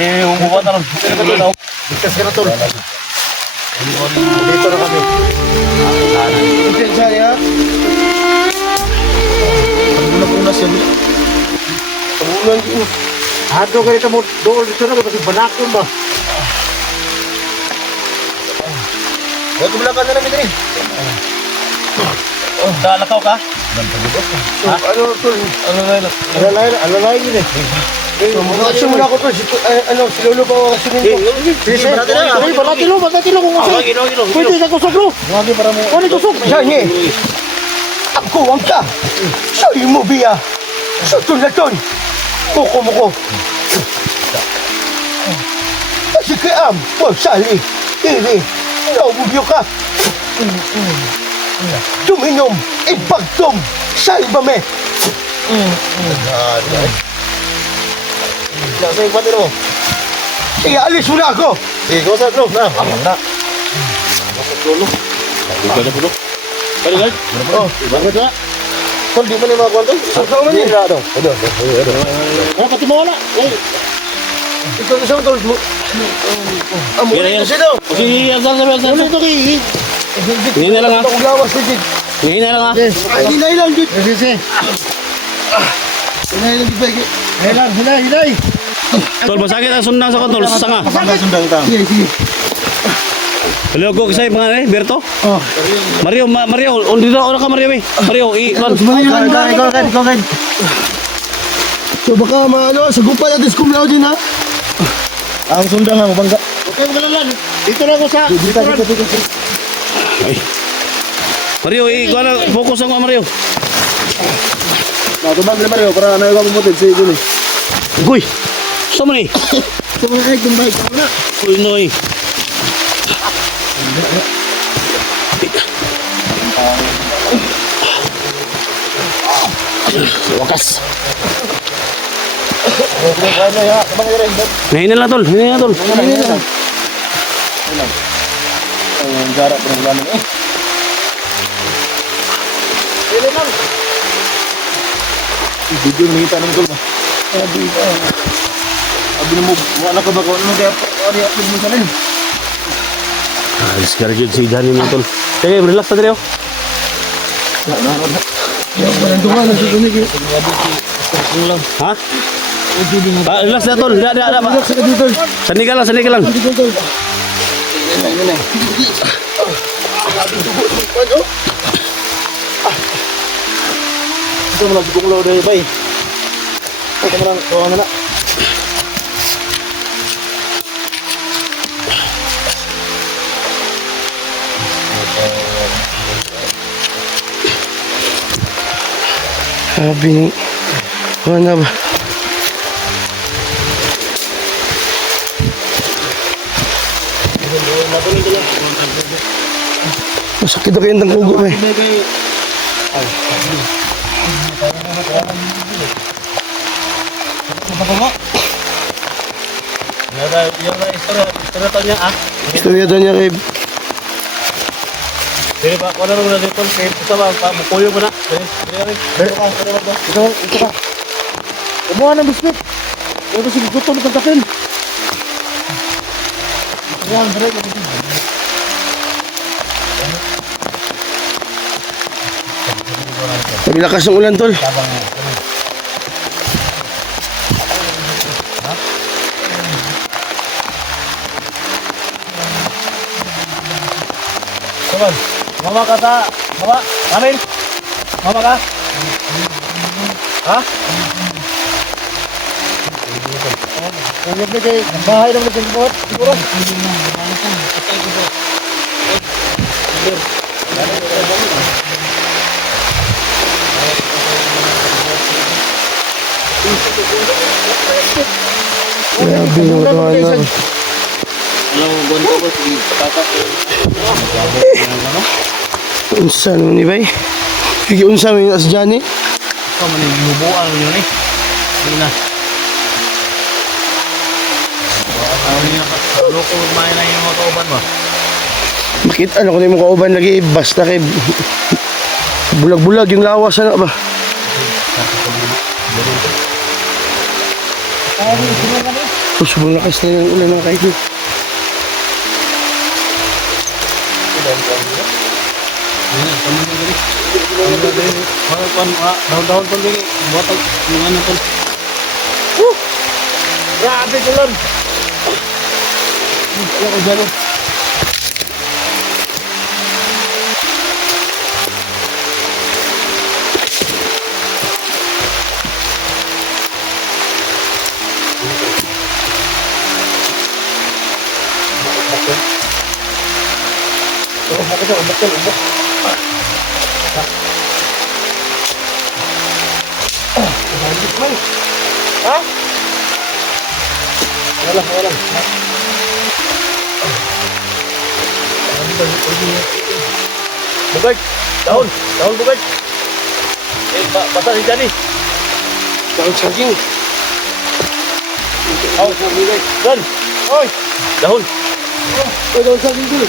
Eh, umuha na lang. Ligtas ka na tol. Dito na kami. Ligtas ya. Pagbunas yan. Pagbunas yun. Hado ka dito mo doon dito na kasi banakon ba? Ay, kumulakan na namin rin. Oh, dalakaw ka? Ano tol? Alalay yun eh. Simula ko to, si Lolo pa ako kasunod ko. Sige, balati na kung kasi. Pwede sa kusog lo. Pwede kusog. Siya ako ang ka. Sorry mo biya. Sutun na ton. Muko. Kasi kaya sali. Iri. Naububyo ka. Tuminom. Ipagtom. Salba me. Nasa yung pati mo. Sige, alis mo na ako. Sige, kausap lo. Na. Lolo. Buka na pulo. Balik. Oh, bakit na? Tol, di mo na yung mga kwanto? Saan man yun? Ano? Pati mo wala. Ito na siyang tol. Amoy na siya daw. Sige, asal. Ano ito kay? Hindi na lang ha. Ito kong lawas ni Jid. Hindi na lang ha. Ay, hinay lang Jid. Sige. Hinay lang Jid. Hinay. Tol, masakit ang sundang sa kontol. Sanga. Sundang ito. Sige. Hello, ko kasi mga Berto. Oh. Mario, undi na ka Mario eh. Mario, ikon. Ikaw kan. So baka maano, sagupan natin sa kumlaw din ha. Ang sundang ha, mabangga. Okay, magalalan. Dito na ako sa... Dito. Ay. Mario, ikon na. Focus ang Mario. Tumag na Mario, para na ikaw pumutid sa ito ni. Guy, saan mo ni? Tumbay ka muna. Uy, noy. Wakas. Ngayon na lang tol. Ang jarak penanggulangan eh. Video nakita ng tol ba? Abi mo wala ka ba ko ano kaya upload mo sa rin? Alis ka rin si Danny mo tol. Kaya relax na tayo. Ha? Relax na tol. Sandi ka lang. Ito mo lang bukulaw dahil bay. Ito mo lang kawan na. Sabi ni wala ba? Masakit na kayong tangkugo ba eh. Istorya daw niya kay... Dili pa, wala nang nalipon. Isa ba, mukuyo mo na. Ito ka. Kumuha ng biskuit. Ito sige gusto ng pagkakin. Sabi lakas ng ulan tol. Come on. Mama ka ta. Mama. Amin. Mama ka. Ha? Kung yung kay bahay ng nagkakot, siguro. Grabe yung kawan. Unsa naman ni bay? Sige unsa man yung asdyan eh? Ikaw man yung mubuan yun eh. Hindi na. Loko main na yung mga kauban mo. Bakit ano ko na yung kauban lagi basta kay bulag-bulag yung lawas na ba? Sobrang lakas na yung ulan mga kaidol. Daun-daun pun din. Buat mga ano pun. Grabe ulan. Wala ko dyan. Ha? Wala. Bugay. Daun bugay. Basa si Johnny. Daun saging. Bugay. Dan. Oy! Daun. Oy, daun saging dulu.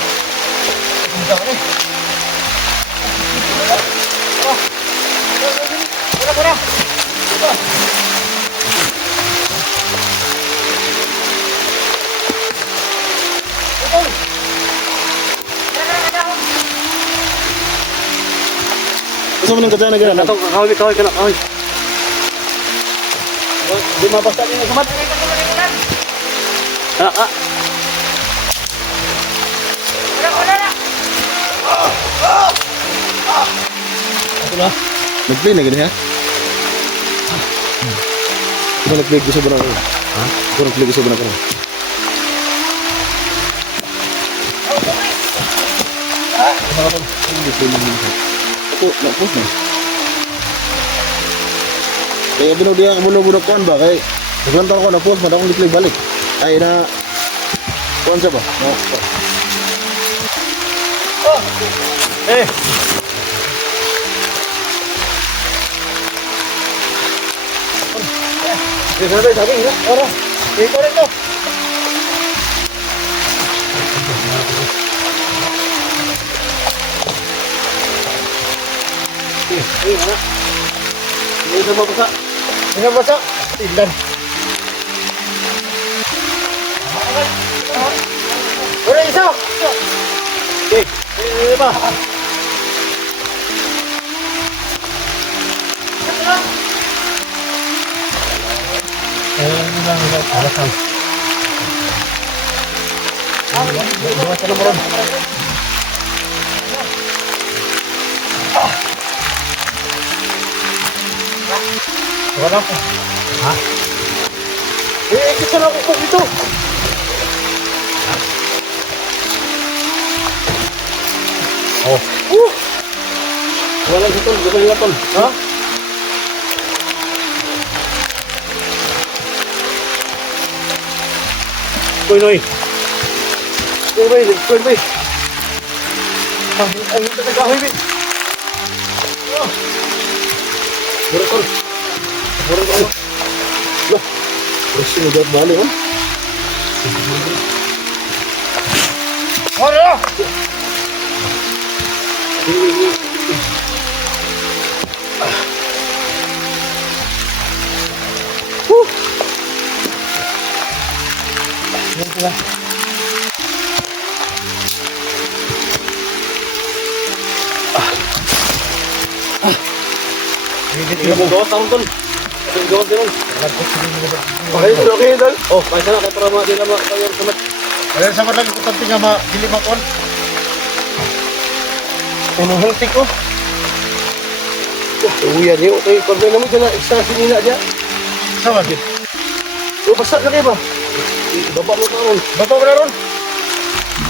Asa man ang kadana gana? Kaway ka na. Di mabasa din yung sumat. Nag-play na gani ha? Ito nag-play ko sa banang. Ha? Ito nag-play ko sa banang. Ito, na-post na. Kaya binaw diya kamulo-mulo kuhan ba? Kaya naglantar ko na-post, mada akong i-play balik. Ay na... Kuhan siya ba? Eh. Sabi, ora. Ito rin to. Ini sama basa. Ini basa. Tindan. Ora isa. Ini ba? Wala po. Ha? Kita na ako po dito. Oh. Wala dito, gawin nga tol. Ha? Noy. Koy bay. Ang ito na kahoy bay. Buro tol. Loh. Terus ini udah balik kan? Ora! Ini mo gawas tahun tol. Gawas din. Okay, dal. Oh, kaya sana kay para ma di na ma tayo sumat. Ayan sa lagi ko tanti nga dili makon. Ano healthy ko? Uya niyo, okay, pag naman dyan na extra sinina dyan. Sama din. O, basta na kayo ba? Baba mo taron. Bato ka na ron?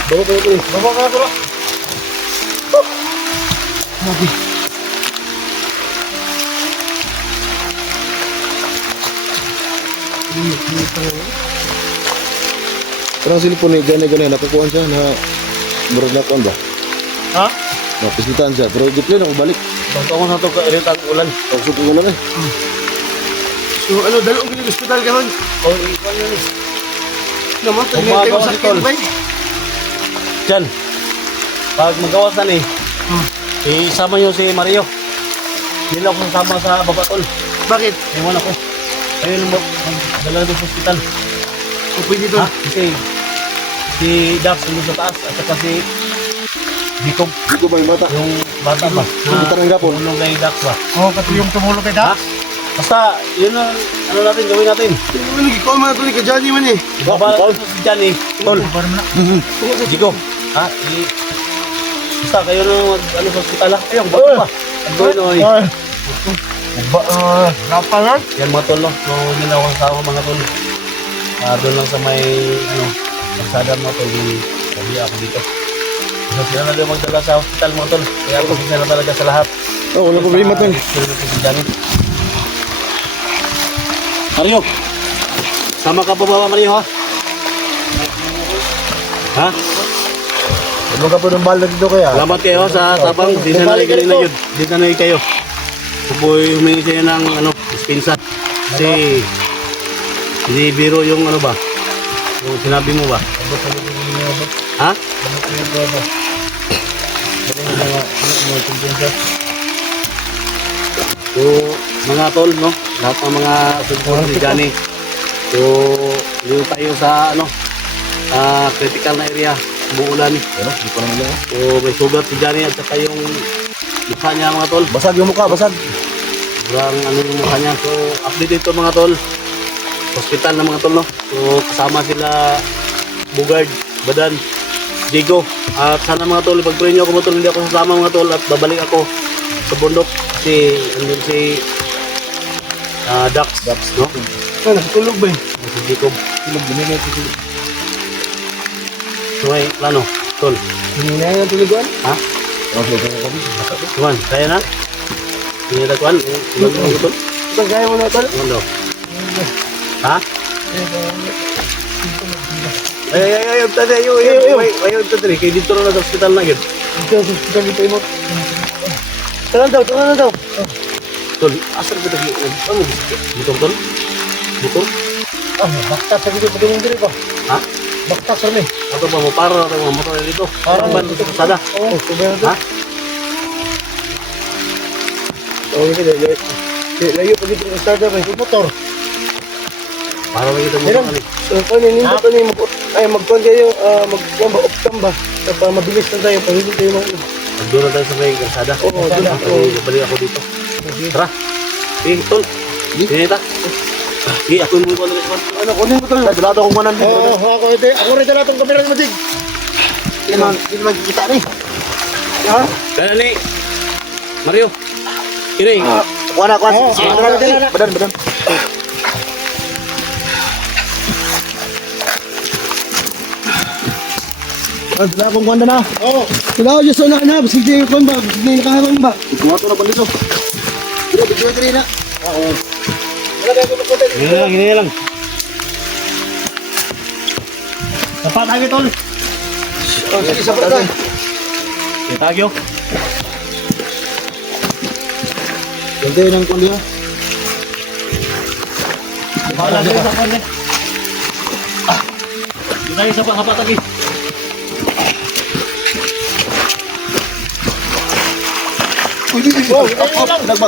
Baba ko ito. Baba ka na ron? Oh! Mabi. Parang silipon ni gani-gani, nakukuhan siya na murag na kuhan ba? Ha? Napisitaan siya, pero giplay na ako balik. Basta ko na to ka irit ang ulan. Pagsok ko lang eh. So ano, dalawang ginig hospital ka nun? Oh, ikon yun. Naman, Umaga tayo kasi, sa tol. bay. Diyan. Pag magawas na ni, isama nyo si Mario. Hindi na ako sasama sa baba tol. Bakit? Iwan ako. Ayun mo, dala doon sa hospital. O pwede to. Ha? Si Dax nandun sa taas at saka si Jacob, Dito ba yung bata? yung bata ba? Yung tarangga po. Tulong kay Dax ba? Oo, pati yung tumulong kay Ha? Dax. Basta, yun ang ano natin, gawin natin. Ano, ikaw man ito ni Kajani man eh. Ibaba natin si Johnny. Tol, Para mo na. Jacob. Ha? Basta, kayo na ano sa hospital ha? Ayun, bato pa. Ang gawin naman eh. Napa lang. Yan mga tol, no? So, hindi na ako kasama mga tol. Doon lang sa may, ano, kalsada mga tol. Sabi ako dito. So, sila na din magdala sa hospital mga tol. Kaya ako sila na talaga sa lahat. Oh, wala problema tol. Sila na si Johnny. Mario! Sama ka pa ba Mario ha? Ha? Ano ka po ng bala dito kaya? Salamat kayo sa tabang. Di na nalagay na yun. Di na nalagay kayo. Pupoy humingi sa'yo ng ano, dispensa. Kasi hindi biro yung ano ba? Yung sinabi mo ba? Ha? So, mga tol, no? Lahat ng mga sugpon ni Johnny. So, dito tayo sa ano, critical na area. Umuulan. So, may sugat si Johnny at saka yung mukha niya mga tol. Basag yung mukha, basag. Sobrang ano yung mukha niya. So, update ito mga tol. Hospital na mga tol, no? So, kasama sila Bugard, Badan, Diego. At sana mga tol, ipag-pray niyo ako mga tol. Hindi ako sasama mga tol at babalik ako sa bundok. Kasi, andun si Dax, no? Ano, natutulog ba eh? Si Jacob. Tulog, binigay ko tulog. So, may plano, tol. Hindi na yung tulugan? Ha? Okay, okay. Tuan, kaya na? Hindi na tuan? Ilang mo tol? Ito, gaya mo na tol. Ano daw? Ha? Ay, tadi, ayaw, tadi. Kaya dito na sa hospital na, gid. Ito, hospital dito mo. Talan daw. Tol, asal kita ano bisik? Butong tol? Butong? Ah, bakta sa dito pagawin dito ba? Ha? Bakta sa ni. Atau ba mo para atau mo motor dito? Para ban sa sada. Oo, sabihan Ha? Oo, hindi. Layo pa dito sa sada ba? Motor. Para ba kita mo Meron. ano? So, paano yung nindot ano yung magkuhan kayo, magkuhan ba, optam ba? Para mabilis na tayo, para hindi tayo Doon na tayo sa may kalsada. Oo, doon na. Balik ako dito. Tara. Tol. Sini ta. Ako yung mga Ano, kunin mo tol. Dalado akong 100. Oo, ako rin dala itong kamera ni Madig. Hindi naman kikita ni. Ha? Kaya ni Mario. Kini. Kuha na. Badan. Dala akong kuha na. Oo. Dala ako dyan na. Basig di kuha ba? Hindi nakaharang ba? Kuha ito na ba dito? Dito na. Oo. Wala kayo kumakutin. Gini lang. Dapat lagi tol. Sige, sabat ka. Tagyo. Ganda yun ang kundi ha. Bahala kayo sa kanya. Dito tayo sa panghapat lagi. Nagba.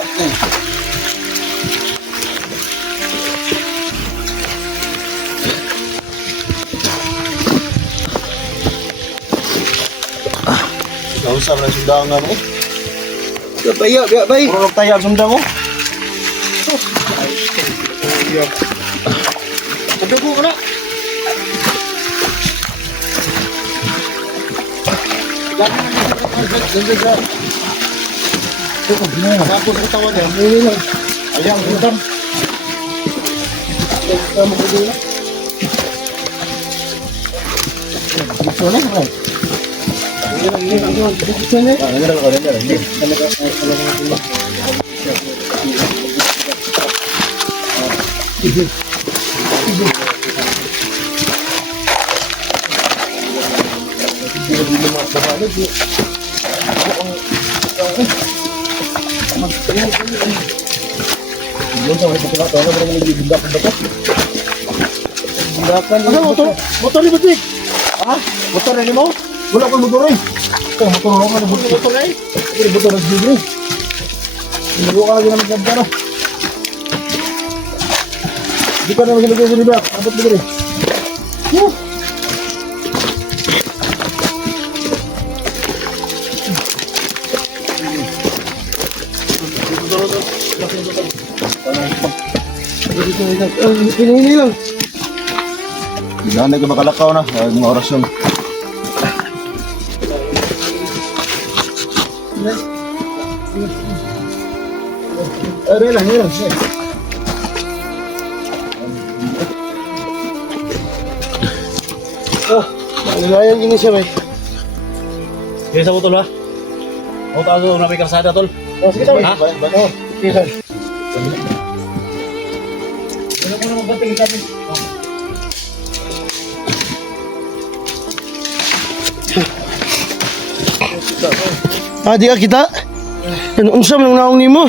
Nausap na sundang nga mo. Biya, bay. Puro tayag sundang ko. Pagdago ka na. Tapos sa tawa niya, muli lang. Ayaw, sundang. Ayaw mo ko doon na. Gusto na, ha? Motor ni Batik. Ha? Motor ni mo? Wala ko motor eh. Ito, motor ako na motor eh. Ini motor na siguro. Hindi ko lagi na magkabara. Di pa na maglagay sa libak. Abot mo rin. Hinihini lang. Nanay ka makalakaw na. Mga oras yun. Lang. Oh, nalalayan gini siya, bay. Sige sa tol ha. O tayo na may karsada tol. Oh, sige tayo. Ha? Oh, sige tayo. Ano mo na magbanting kami? Di ka kita? Ano unsam lang naong nimo?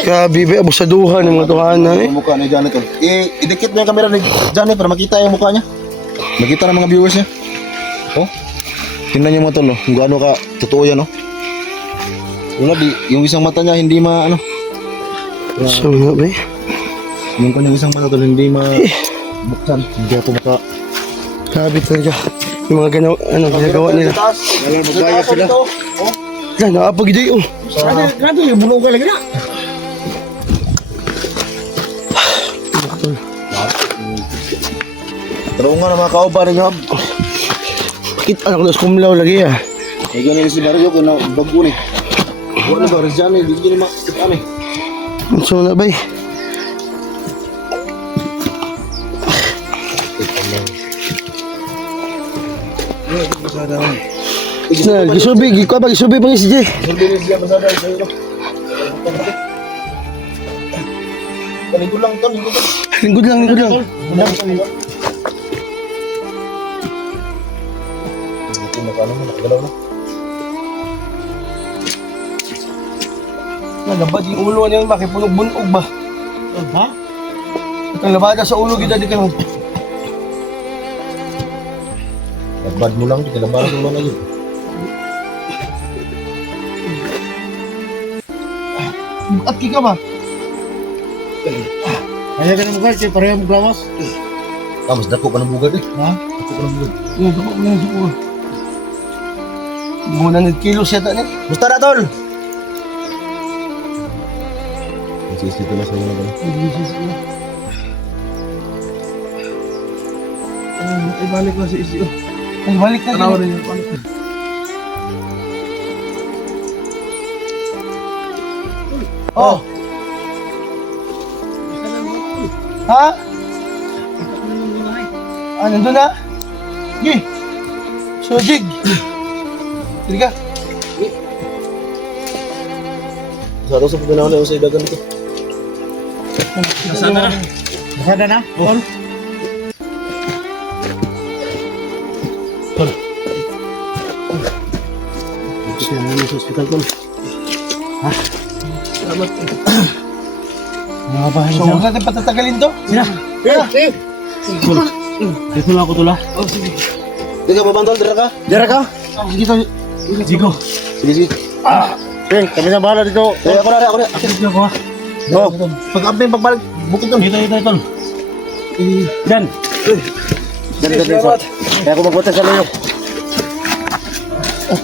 Grabe, be, abusaduhan ng mga tuhana eh. Yung mukha ni Johnny tol. Idikit mo yung camera ni Johnny para makita yung mukha niya. Makita ng mga viewers niya. Oh. Tingnan niyo mga tol, no? Kung gaano ka totoo yan, no? Wala, yung isang mata niya hindi ano. So nga, be. Yung kanyang isang mata tol hindi buksan. Hindi ako Grabe talaga. Yung mga ginagawa nila. Wala, magbayad sila. Yan, nakapag-iday, oh. Grabe, yung bulong ka lagi na. Pero nga na mga kauban ninyo. Bakit anak na skumlaw lagi, ah. Eh, ganyan si Mario kung bago ni. Wala ba, rin dyan eh. Hindi nyo makikita eh. So na, bay. Gisubi, gisubi pa niya si Jay. Hindi sila masada sa iyo. Linggo lang to, linggo lang. Lingkod lang. Labad yung ulo niya makipunog-bunog ba? Ha? Ang labada sa ulo kita di ka lang. Labad mo lang, kinalabaran mo lang na yun. At kika ba? Kaya ka na mga kasi pareho mong gawas. Mas dako ka ng bugad eh. Ha? Dako ka ng bugad. Yung dako na yung dako. Muna ng kilos yata ni. Gusto na tol! Magsisi ko na sa'yo na gano'n. Ibalik na si Isio. Ay, balik na. Tanawa rin yung panik. Oh! Ha? Nandun na? Sige. So, Jig. Sige ka. Sa araw sa pagkanawa na yung sa idagan ito. Nasaan na? Nasaan na? Tol? Tol. Siya na sa hospital tol. Ha? Salamat. Mga bahay So, huwag natin patatagalin to. Sina? Tol. Dito lang ako tol ha. Oh, sige. Hindi ka babantol, dira ka? Dira ka? Sige to. Zigo. Sige, sige. Kami na bahala dito. Ako na. Dito ako ha. No. Pag-amping, pagbalik, bukid doon. Dito tol. Diyan. Dito. Kaya ako magpunta sa loyo.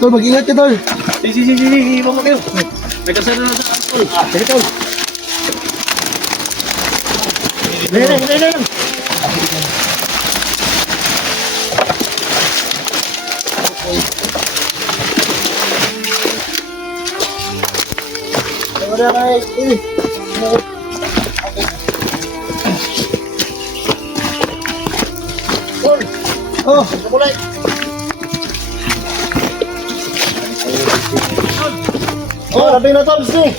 Tol, mag-ingat ka, Tol. Sige. Ibang mo kayo. Nagkasara na sa tol. Sige tol. Dali. Oh, Kulay. Oh, labi na tol, sige.